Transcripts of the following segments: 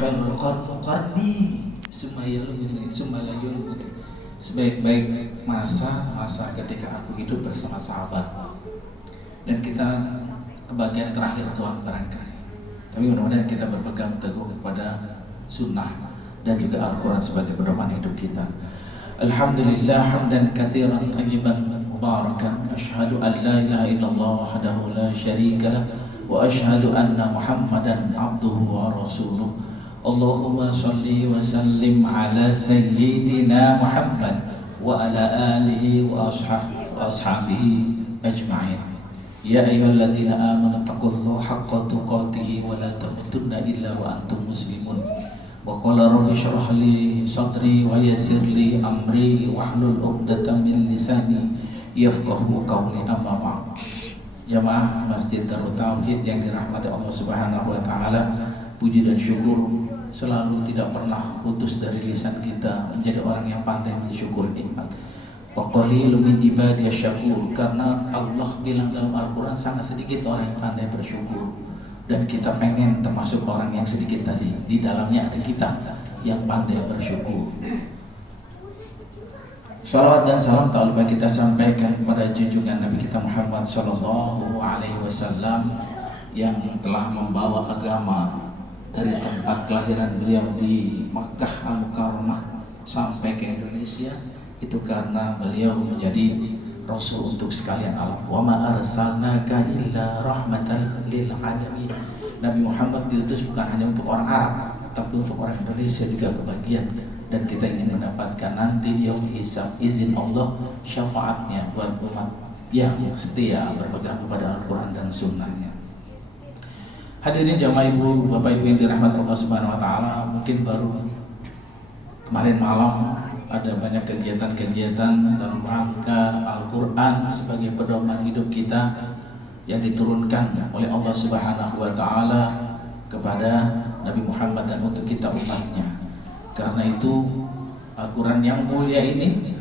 khairul qarni sumayalun. Sebaik-baik masa ketika aku hidup bersama sahabat. Dan kita kebagian terakhir doang barangkali. Tapi mudah-mudahan kita berpegang teguh kepada sunnah dan juga Al-Quran sebagai pedoman hidup kita. Alhamdulillah hamdan katsiran tayyiban mubarakan. Asyhadu an la ilaha illallah wahdahu la syarika lah wa asyhadu anna Muhammadan abduhu wa rasuluh. Allahumma salli wa sallim ala sayyidina Muhammad wa ala alihi wa ashabihi ajma'in. Ya ayyuhalladzina amanu taqullaha haqqa tuqatih wa la tamutunna illa wa antum muslimun. Wa qala rabbi shrah li sadri wa yassir li amri wahlul 'uqdatam min lisani yafqahu qawli. Amma ba'd. Jamaah Masjid Darut Tauhid yang dirahmati Allah Subhanahu wa taala, puji dan syukur selalu tidak pernah putus dari lisan kita menjadi orang yang pandai mensyukur nikmat. Wa qalilun min ibadiyasy syakur, karena Allah bilang dalam Al-Qur'an sangat sedikit orang yang pandai bersyukur, dan kita pengen termasuk orang yang sedikit tadi. Di dalamnya ada kita yang pandai bersyukur. Salawat dan salam tak lupa kita sampaikan kepada junjungan Nabi kita Muhammad sallallahu alaihi wasallam yang telah membawa agama dari tempat kelahiran beliau di Makkah Al-Mukarramah sampai ke Indonesia. Itu karena beliau menjadi rasul untuk sekalian alam. Wa ma arsalnaka illa rahmatan lil alamin. Nabi Muhammad diutus bukan hanya untuk orang Arab, tapi untuk orang Indonesia juga kebagian. Dan kita ingin mendapatkan nanti di yaumul hisab izin Allah syafaatnya buat umat yang setia berpegang kepada Al-Quran dan Sunnahnya. Hadirin jamaah ibu, bapak ibu yang dirahmati Allah Subhanahu wa taala, mungkin baru kemarin malam ada banyak kegiatan-kegiatan dalam rangka Al-Quran sebagai pedoman hidup kita yang diturunkan oleh Allah Subhanahu wa taala kepada Nabi Muhammad dan untuk kita umatnya. Karena itu Al-Quran yang mulia ini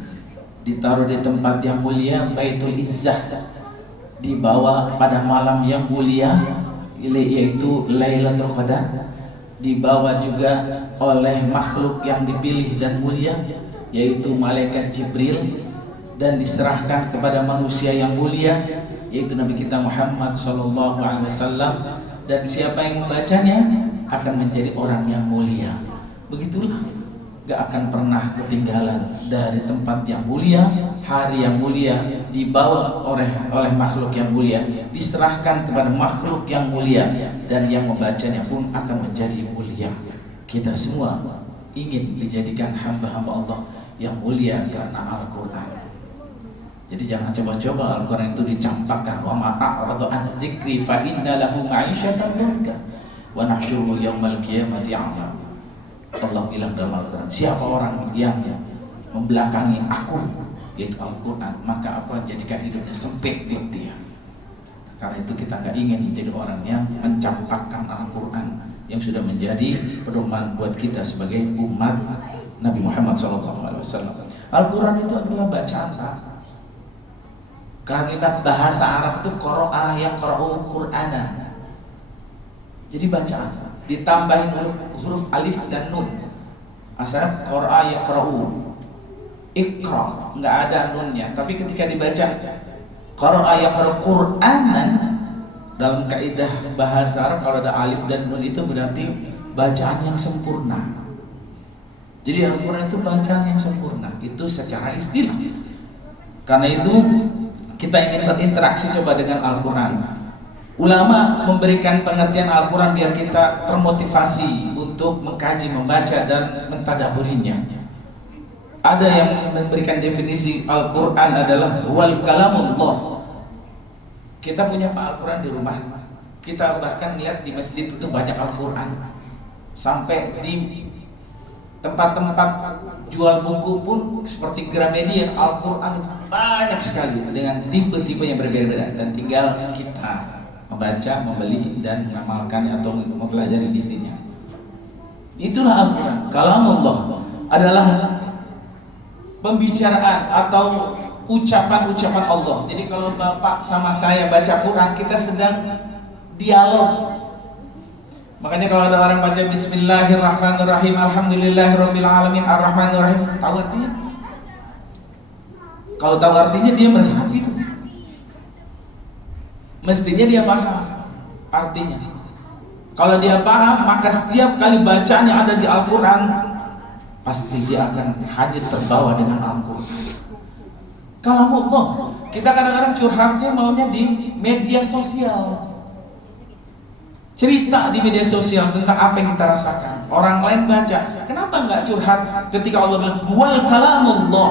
ditaruh di tempat yang mulia, Baitul Izzah, dibawa pada malam yang mulia yaitu Lailatul Qadar, dibawa juga oleh makhluk yang dipilih dan mulia yaitu malaikat Jibril, dan diserahkan kepada manusia yang mulia yaitu Nabi kita Muhammad sallallahu alaihi wasallam, dan siapa yang membacanya akan menjadi orang yang mulia. Begitulah, gak akan pernah ketinggalan dari tempat yang mulia, hari yang mulia, dibawa oleh makhluk yang mulia, diserahkan kepada makhluk yang mulia, dan yang membacanya pun akan menjadi mulia. Kita semua ingin dijadikan hamba-hamba Allah yang mulia karena Al-Quran. Jadi jangan coba-coba Al-Quran itu dicampakkan. Wa ma'a'radu an dzikri fa inna lahu ma'isyatan dhanka wa nahsyuruhu yaumal qiyamati a'ma. Allah bilang dalam Al-Quran, siapa orang yang membelakangi aku, yaitu Al-Quran, maka aku akan jadikan hidupnya sempit buat dia. Karena itu kita gak ingin menjadi orang yang mencampakkan Al-Quran yang sudah menjadi pedoman buat kita sebagai umat Nabi Muhammad SAW. Al-Quran itu adalah bacaan, Pak. Kalimat bahasa Arab itu qara'a yaqra'u Qur'anan. Jadi bacaan ditambahin huruf alif dan nun. Asalnya qara'a yaqra'u, iqra, nggak ada nunnya. Tapi ketika dibaca qara'a yaqra'u Qur'anan, dalam kaidah bahasa Arab kalau ada alif dan nun itu berarti bacaan yang sempurna. Jadi Al-Quran itu bacaan yang sempurna, itu secara istilah. Karena itu kita ingin berinteraksi coba dengan Al-Quran. Ulama memberikan pengertian Al-Quran biar kita termotivasi untuk mengkaji, membaca, dan mentadaburinya. Ada yang memberikan definisi Al-Quran adalah wal kalamullah. Kita punya Al-Quran di rumah. Kita bahkan lihat di masjid itu banyak Al-Quran. Sampai di tempat-tempat jual buku pun seperti Gramedia, Al-Quran banyak sekali dengan tipe-tipe yang berbeda-beda, dan tinggal kita membaca, membeli, dan mengamalkan atau mempelajari isinya. Itulah Al-Quran. Kalamullah adalah pembicaraan atau ucapan-ucapan Allah. Jadi kalau Bapak sama saya baca Quran, kita sedang dialog. Makanya kalau ada orang baca Bismillahirrahmanirrahim, Alhamdulillahirabbil alamin, Arrahmanirrahim, tahu artinya? Kalau tahu artinya dia meresapi itu. Mestinya dia paham artinya. Kalau dia paham, maka setiap kali bacaan yang ada di Al-Quran pasti dia akan hanyut terbawa dengan Al-Quran. Kalamullah. Kita kadang-kadang curhatnya maunya di media sosial. Cerita di media sosial tentang apa yang kita rasakan. Orang lain baca. Kenapa nggak curhat ketika Allah bilang huwal kalamullah?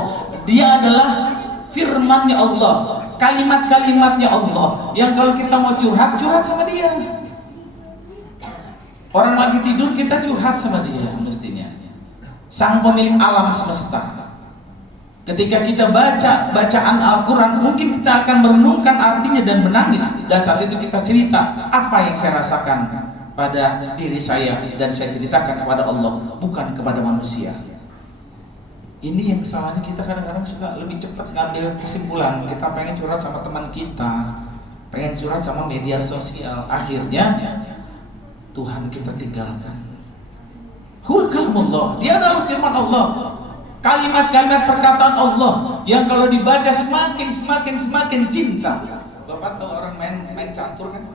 Dia adalah firman-Nya Allah, kalimat-kalimatnya Allah. Yang kalau kita mau curhat sama dia. Orang lagi tidur kita curhat sama dia mestinya. Sang pemilik alam semesta. Ketika kita baca bacaan Al-Quran, mungkin kita akan merenungkan artinya dan menangis. Dan saat itu kita cerita apa yang saya rasakan pada diri saya, dan saya ceritakan kepada Allah, bukan kepada manusia. Ini yang salahnya, kita kadang-kadang suka lebih cepat ngambil kesimpulan. Kita pengen curhat sama teman kita, pengen curhat sama media sosial. Akhirnya Tuhan kita tinggalkan. Huwal kalamullah, dia adalah firman Allah, kalimat-kalimat perkataan Allah yang kalau dibaca semakin cinta. Bapak tahu orang main catur kan?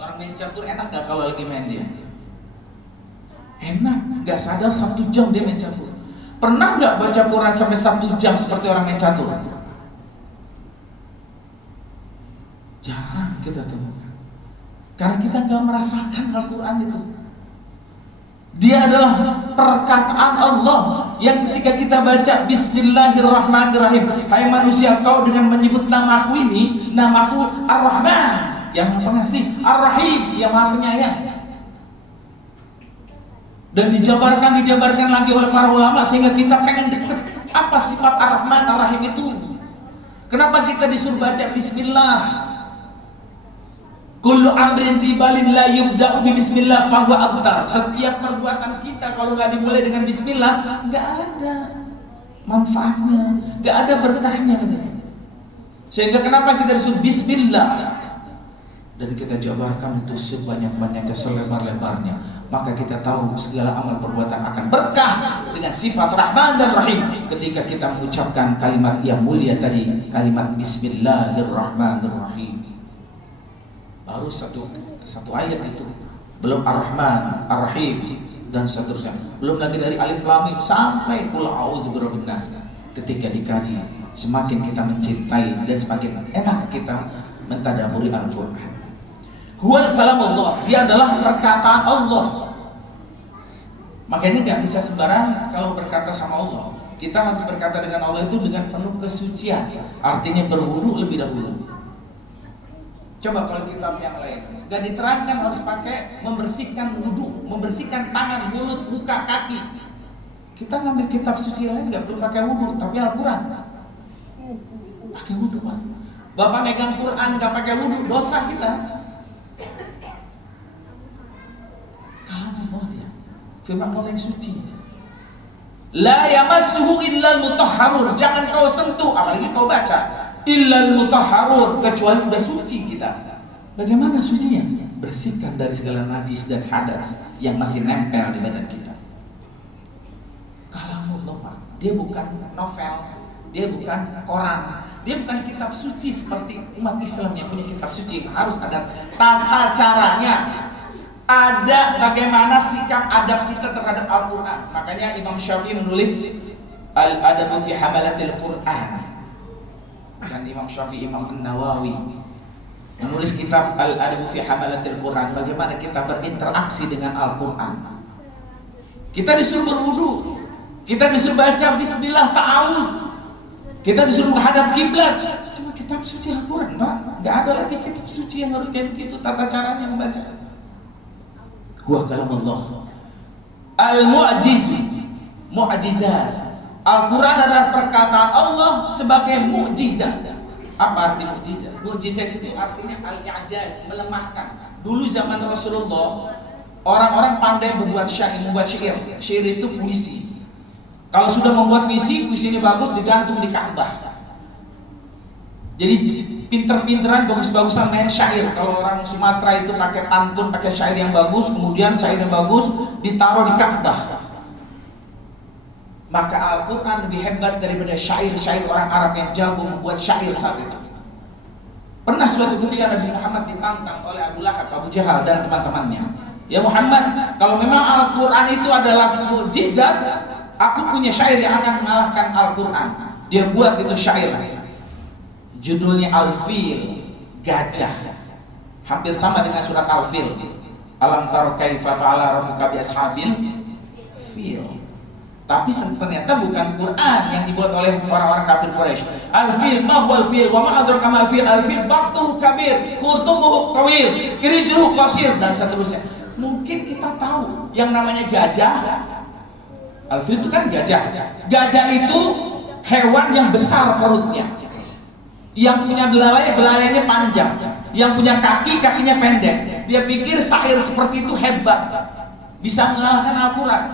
Orang main catur enak gak kalau lagi main dia? Enak, gak sadar 1 jam dia main catur. Pernah gak baca Quran sampai 1 jam seperti orang main catur? Jarang kita temukan. Karena kita gak merasakan Al-Quran itu. Dia adalah perkataan Allah yang ketika kita baca Bismillahirrahmanirrahim, hai manusia, kau dengan menyebut namaku ini, namaku Ar-Rahman yang Maha Pengasih, Ar-Rahim yang Maha Penyayang. Dan dijabarkan lagi oleh para ulama sehingga kita pengen deket. Apa sifat Ar-Rahman, Ar-Rahim itu? Kenapa kita disuruh baca Bismillah? Kullu amrin dzibalin la yubda'u bi bismillah fahuwa abtar. Setiap perbuatan kita kalau nggak dimulai dengan bismillah, nggak ada manfaatnya, nggak ada berkahnya katanya. Sehingga kenapa kita disuruh bismillah? Dan kita jabarkan itu sebanyak-banyaknya, selebar-lebarnya. Maka kita tahu segala amal perbuatan akan berkah dengan sifat Rahman dan Rahim ketika kita mengucapkan kalimat yang mulia tadi, kalimat Bismillahirrahmanirrahim. Baru satu ayat itu, belum Ar-Rahman, Ar-Rahim dan seterusnya, belum lagi dari Alif Lam Mim sampai Qul a'udzu birabbin nas. Ketika dikaji, semakin kita mencintai dan semakin enak kita mentadaburi Al-Quran. Huwal kalamullah, dia adalah perkataan Allah. Makanya nggak bisa sembarangan kalau berkata sama Allah. Kita harus berkata dengan Allah itu dengan penuh kesucian. Artinya berwudu lebih dahulu. Coba kalau kitab yang lain gak diterangkan harus pakai membersihkan wudu, membersihkan tangan, mulut, muka, kaki. Kita ngambil kitab suci lain gak perlu pakai wudu, tapi Al-Quran pakai wudu, Pak. Bapak megang Quran gak pakai wudu, dosa kita. Kalam Allah dia, firman Allah yang suci. La yamassuhu illal mutahharun, jangan kau sentuh, apalagi kau baca illal mutahharun, kecuali udah suci kita. Bagaimana sucinya? Bersihkan dari segala najis dan hadas yang masih nempel di badan kita. Kalamullah, Pak. Dia bukan novel, dia bukan koran, dia bukan kitab suci seperti umat Islam yang punya kitab suci. Harus ada tata caranya, ada bagaimana sikap adab kita terhadap Al-Quran. Makanya Imam Syafi'i menulis Al-Adabu fi Hamalatil Quran. Dan Imam Syafi'i, Imam An-Nawawi menulis kitab Al-Adabu fi Hamalatil Quran, bagaimana kita berinteraksi dengan Al-Quran. Kita disuruh berwudu, kita disuruh baca bismillah, ta'awuz, kita disuruh menghadap kiblat. Cuma kitab suci Al-Quran, Pak. Nggak ada lagi kitab suci yang harus kayak begitu tata caranya membaca. Huwa kalamullah al-mu'jiz, mu'jizat. Al-Quran adalah perkataan Allah sebagai mukjizat. Apa arti mukjizat? Mukjizat itu artinya al-i'jaz, melemahkan. Dulu zaman Rasulullah, orang-orang pandai membuat syair, Syair itu puisi. Kalau sudah membuat puisi, puisinya bagus digantung di Ka'bah. Jadi pinter-pinteran, bagus-bagusan main syair. Kalau orang Sumatera itu pakai pantun, pakai syair yang bagus, kemudian syair yang bagus ditaruh di Ka'bah. Maka Al-Quran lebih hebat daripada syair-syair orang Arab yang jago membuat syair saat itu. Pernah suatu ketika Nabi Muhammad ditantang oleh Abu Lahab, Abu Jahal dan teman-temannya. Ya Muhammad, kalau memang Al-Quran itu adalah mukjizat, aku punya syair yang akan mengalahkan Al-Quran. Dia buat itu syair. Judulnya Al-Fil, gajah. Hampir sama dengan surat Al-Fil. Alam taro kaifa fa'ala rabbuka bi ashabil fil. Tapi ternyata bukan Quran yang dibuat oleh orang-orang kafir Quraisy. Al-fil, ma huwal fil, wa ma adraka mal fil. Al-fil baqtuhu kabir, khurtumuhu tawil, rijluhu qasir, dan seterusnya. Mungkin kita tahu yang namanya gajah. Al-fil itu kan gajah. Gajah itu hewan yang besar perutnya, yang punya belalai, belalainya panjang, yang punya kaki, kakinya pendek. Dia pikir syair seperti itu hebat, bisa mengalahkan Al-Quran.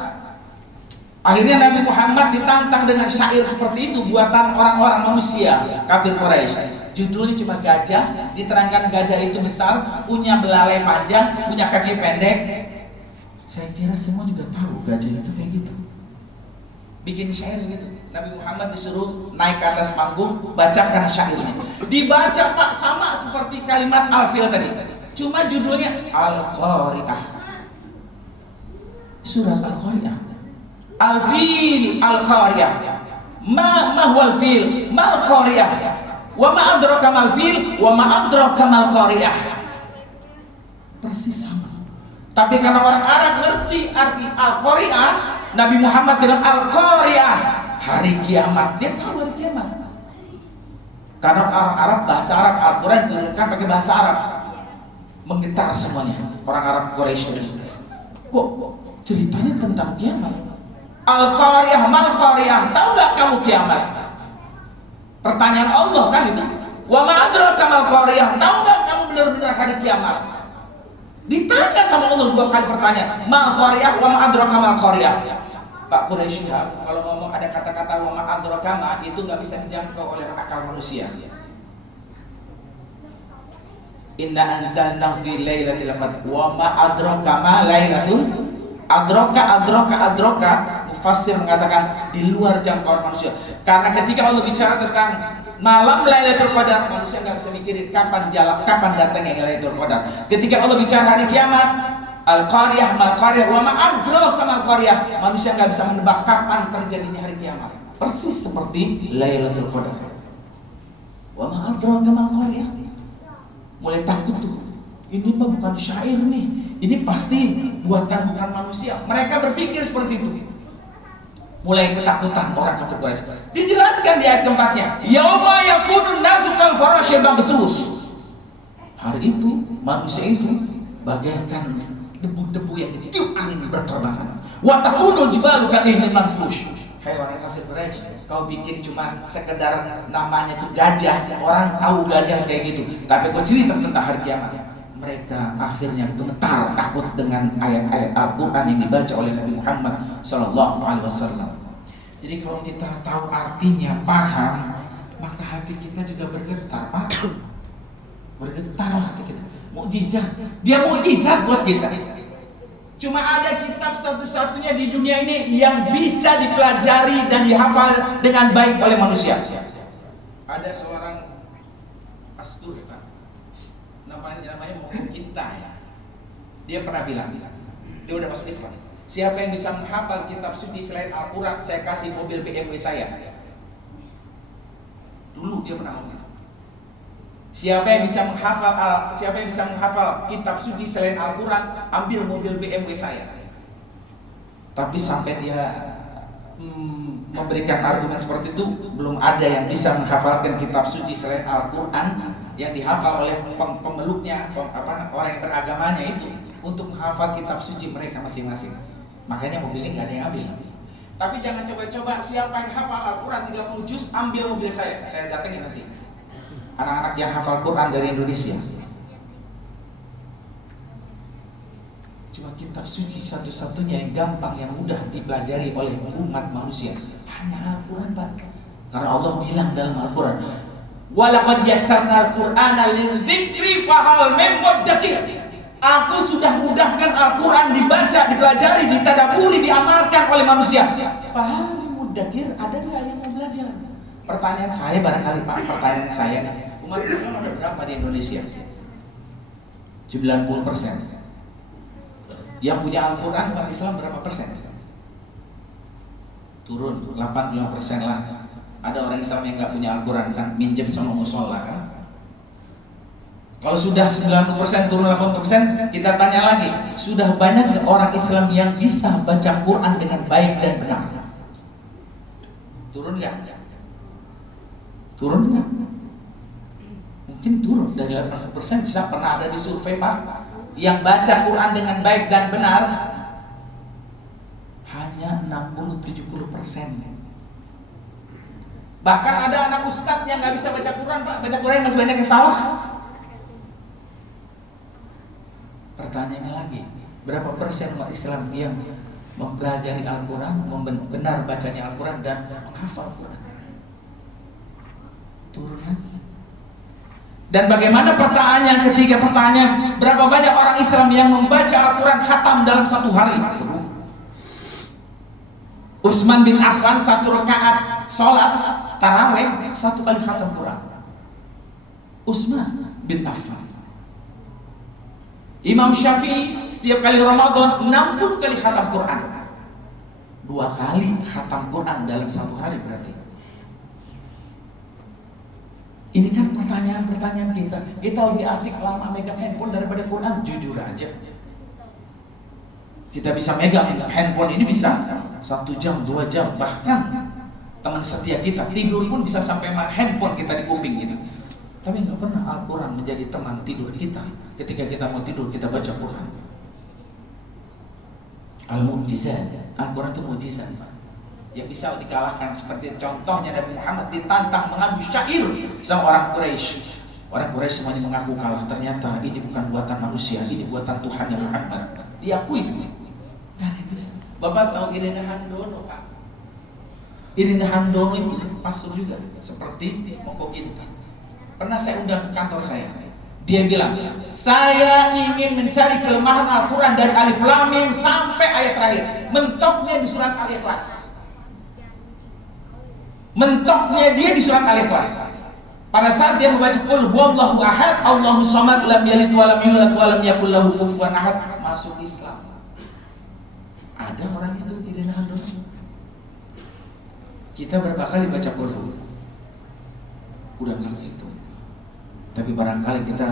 Akhirnya Nabi Muhammad ditantang dengan syair seperti itu buatan orang-orang manusia kafir Quraisy. Judulnya cuma gajah, diterangkan gajah itu besar, punya belalai panjang, punya kaki pendek. Saya kira semua juga tahu gajah itu kayak gitu. Bikin syair gitu. Nabi Muhammad disuruh naik ke atas panggung, bacakan syairnya. Dibaca Pak, sama seperti kalimat Al-Fil tadi. Cuma judulnya Al-Qari'ah. Surat Al-Qari'ah. Al-Fil, Al-Qari'ah. Ma huwal fil, mal Qari'ah. Wa ma adraka mal fil, wa ma adraka mal Qari'ah. Persis sama. Tapi karena orang Arab ngerti arti Al-Qari'ah, Nabi Muhammad bilang Al-Qari'ah, hari kiamat. Dia tahu hari kiamat. Karena orang Arab, bahasa Arab, Al-Quran diturunkan pakai bahasa Arab. Menggetar semuanya. Orang Arab Quraisy. Kok ceritanya tentang kiamat? Al-Qari'ah, mal Qari'ah. Tahu nggak kamu kiamat? Pertanyaan Allah kan itu. Wa ma adraka mal Qari'ah. Tahu nggak kamu benar-benar hari kiamat? Ditanya sama Allah 2 kali pertanyaan. Mal Qari'ah, wa ma adraka mal Qari'ah. Pak Quraisy, kalau ngomong ada kata-kata wa ma adraka ma, itu nggak bisa dijangkau oleh akal manusia. Inna anzalna fi lailatul qadr. Wa ma adraka ma lailatul adroka. Mufassir mengatakan di luar jangkauan manusia. Karena ketika Allah bicara tentang malam Lailatul Qadar, manusia nggak bisa mikirin kapan datangnya Lailatul Qadar. Ketika Allah bicara hari kiamat, Al-Qari'ah, mal Qari'ah, wa ma adraka mal Qari'ah, manusia nggak bisa menebak kapan terjadinya hari kiamat. Persis seperti Lailatul Qadar. Wa ma adraka mal Qari'ah. Mulai takut tuh. Ini mah bukan syair nih. Ini pasti buatan bukan manusia. Mereka berpikir seperti itu. Mulai ketakutan orang kafir Quraisy. Dijelaskan di ayat keempatnya, yauma yakunun nasu kal farasy mabsus. Hari itu manusia itu bagaikan debu-debu yang ditiup angin berterbangan. Wa takunul jibalu ka'ihnin manfush. Hai orang kafir Quraisy, kau bikin cuma sekedar namanya itu gajah, orang tahu gajah kayak gitu. Tapi kau cerita tentang hari kiamat. Mereka akhirnya gemetar takut dengan ayat-ayat Al-Quran yang dibaca oleh Nabi Muhammad SAW. Jadi kalau kita tahu artinya, paham, maka hati kita juga bergetar, Pak. Bergetar hati kita. Mukjizat. Dia mukjizat buat kita. Cuma ada kitab satu-satunya di dunia ini yang bisa dipelajari dan dihafal dengan baik oleh manusia. Ada seorang pastor, Pak. Namanya Momo Kinta ya. Dia pernah bilang, dia udah masuk Islam. Siapa yang bisa menghafal kitab suci selain Al-Quran, saya kasih mobil BMW saya. Dulu dia pernah ngomong gitu. Siapa yang bisa menghafal kitab suci selain Al-Quran, ambil mobil BMW saya. Tapi sampai dia memberikan argumen seperti itu, belum ada yang bisa menghafalkan kitab suci selain Al-Quran yang dihafal oleh pemeluknya, orang yang beragamanya itu, untuk menghafal kitab suci mereka masing-masing. Makanya mobilnya nggak ada yang ambil. Tapi jangan coba-coba, siapa yang hafal Al-Quran 30 juz, ambil mobil saya datengin nanti. Anak-anak yang hafal Quran dari Indonesia. Cuma kitab suci satu-satunya yang gampang, yang mudah dipelajari oleh umat manusia, hanya Al-Quran, Pak. Karena Allah bilang dalam Al-Quran, Walaqad yassarnal Qur'ana lidzikri fahal min muddakir. Aku sudah mudahkan Al-Quran dibaca, dipelajari, ditadaburi, diamalkan oleh manusia. Fahal min muddakir, ada nggak yang mau belajar? Pertanyaan saya barangkali Pak, pertanyaan saya nih, umat Islam ada berapa di Indonesia? 90%. Yang punya Al-Quran umat Islam berapa persen? Turun 85% lah. Ada orang Islam yang nggak punya Al-Quran kan, minjem sama musola kan. Kalau sudah 90% turun 80%, kita tanya lagi, sudah banyak orang Islam yang bisa baca Quran dengan baik dan benar? Turun nggak? Turun nggak? Mungkin turun dari 80%, bisa pernah ada di survei Pak, yang baca Quran dengan baik dan benar hanya 60-70%. Bahkan ada anak ustadz yang nggak bisa baca Quran Pak, baca Quran masih banyak yang salah. Pertanyaannya lagi, berapa persen umat Islam yang mempelajari Al-Quran, benar bacanya Al-Quran dan menghafal Al-Quran? Turun lagi. Dan bagaimana pertanyaan ketiga, pertanyaan berapa banyak orang Islam yang membaca Al-Quran khatam dalam satu hari? Utsman bin Affan 1 rakaat sholat taraweh 1 kali khatam Quran. Utsman bin Affan. Imam Syafi'i setiap kali Ramadan 60 kali khatam Quran. 2 kali khatam Quran dalam satu hari berarti. Ini kan pertanyaan-pertanyaan kita. Kita lebih asik lama megang handphone daripada Quran, jujur aja. Kita bisa megang handphone ini bisa 1 jam, 2 jam, bahkan teman setia kita tidur pun bisa sampai handphone kita di kuping gitu. Tapi nggak pernah Al-Quran menjadi teman tidur kita. Ketika kita mau tidur, kita baca Quran. Al-Mu'jizat, Al-Quran itu mujizat, yang bisa dikalahkan. Seperti contohnya Nabi Muhammad ditantang mengadu syair sama orang Quraisy. Orang Quraisy semuanya mengaku kalah. Ternyata ini bukan buatan manusia, ini buatan Tuhan yang Muhammad. Diakui itu. Nggak ada yang bisa. Bapak tahu Irina Handono Pak? Irina Handono itu pastor juga, seperti Moko Ginta. Pernah saya undang ke kantor saya. Dia bilang, saya ingin mencari kelemahan Al-Quran dari Alif Lam Mim sampai ayat terakhir. Mentoknya di surat Al-Ikhlas. Mentoknya dia di surat Al-Ikhlas. Pada saat dia membaca Qul huwallahu ahad, Allahu samad, lam yalid wa lam yulad wa lam yakul lahu kufuwan ahad, masuk Islam. Ada orang itu di Irina Handono. Kita berapa kali baca Qul hu? Udah enggak itu. Tapi barangkali kita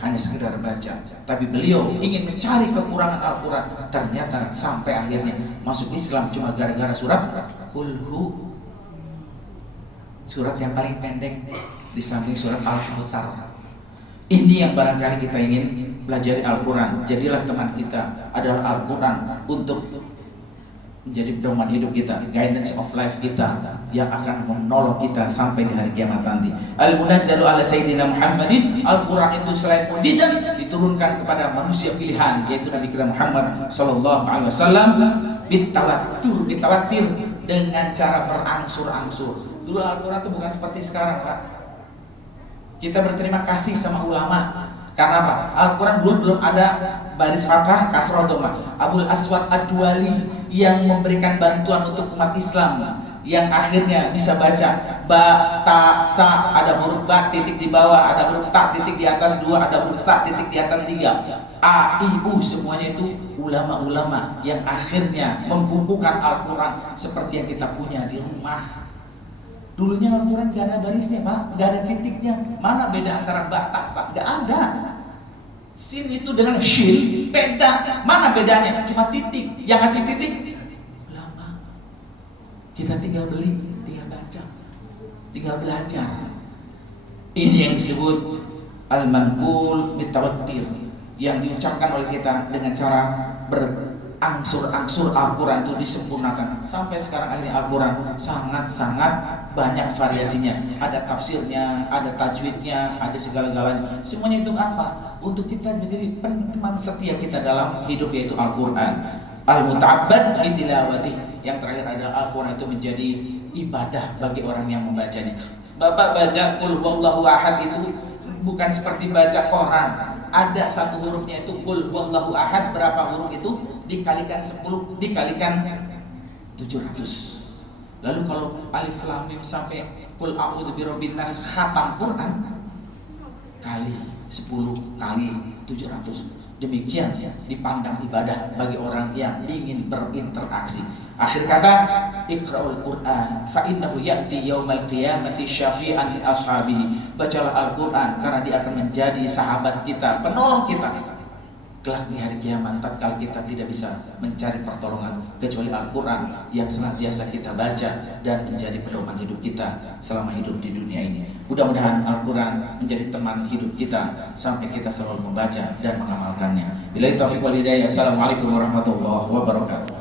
hanya sekedar baca. Tapi beliau ingin mencari kekurangan Al-Quran. Ternyata sampai akhirnya masuk Islam cuma gara-gara surat Qul hu. Surat yang paling pendek di samping surat Al-Kautsar. Ini yang barangkali kita ingin pelajari Al-Quran. Jadilah teman kita adalah Al-Quran untuk menjadi pedoman hidup kita, guidance of life kita yang akan menolong kita sampai di hari kiamat nanti. Al-Munazzalu ala Sayyidina Muhammadin, Al-Quran itu selain mujizat diturunkan kepada manusia pilihan, yaitu Nabi kita Muhammad sallallahu alaihi wasallam, bitawatir dengan cara berangsur-angsur. Dulu Al-Quran itu bukan seperti sekarang Pak. Kita berterima kasih sama ulama. Karena apa? Al-Quran dulu belum ada baris fathah, kasrah, dhamma. Abul Aswad Ad-Duali yang memberikan bantuan untuk umat Islam, yang akhirnya bisa baca ba, ta, sa, ada huruf ba titik di bawah, ada huruf ta titik di atas 2, ada huruf sa titik di atas 3, a, i, u, semuanya itu ulama-ulama yang akhirnya membukukan Al-Quran seperti yang kita punya di rumah. Dulunya Al-Quran gak ada barisnya Pak, gak ada titiknya. Mana beda antara ba, ta, sa? Gak ada. Sin itu dengan shin beda. Mana bedanya? Cuma titik. Yang ngasih titik ulama. Kita tinggal beli, tinggal baca, tinggal belajar. Ini yang disebut al-manqul bitawatir, yang diucapkan oleh kita dengan cara berangsur-angsur. Al-Quran itu disempurnakan. Sampai sekarang akhirnya Al-Quran sangat-sangat banyak variasinya. Ada tafsirnya, ada tajwidnya, ada segala-galanya. Semuanya itu apa? Untuk kita menjadi teman setia kita dalam hidup, yaitu Al-Quran. Al-muta'abbad bitilawati. Yang terakhir adalah Al-Quran itu menjadi ibadah bagi orang yang membacanya. Bapak baca Qul Huwallahu Ahad itu bukan seperti baca Quran. Ada satu hurufnya itu Qul Huwallahu Ahad, berapa huruf itu? Dikalikan 10, dikalikan 700. Lalu kalau Alif Lam Mim sampai Qul A'udzu Birabbin Nas khatam Quran, kali 10 kali 700. Demikian dipandang ibadah bagi orang yang ingin berinteraksi. Akhir kata, Iqra'ul Qur'an fa innahu ya'ti yaumal qiyamati syafi'an li ashabihi. Bacalah Al-Qur'an karena dia akan menjadi sahabat kita, penolong kita kelak di hari kiamat, tatkala kita tidak bisa mencari pertolongan kecuali Al-Quran yang senantiasa kita baca dan menjadi pedoman hidup kita selama hidup di dunia ini. Mudah-mudahan Al-Quran menjadi teman hidup kita sampai kita selalu membaca dan mengamalkannya. Billahi taufiq wal hidayah. Assalamualaikum warahmatullahi wabarakatuh.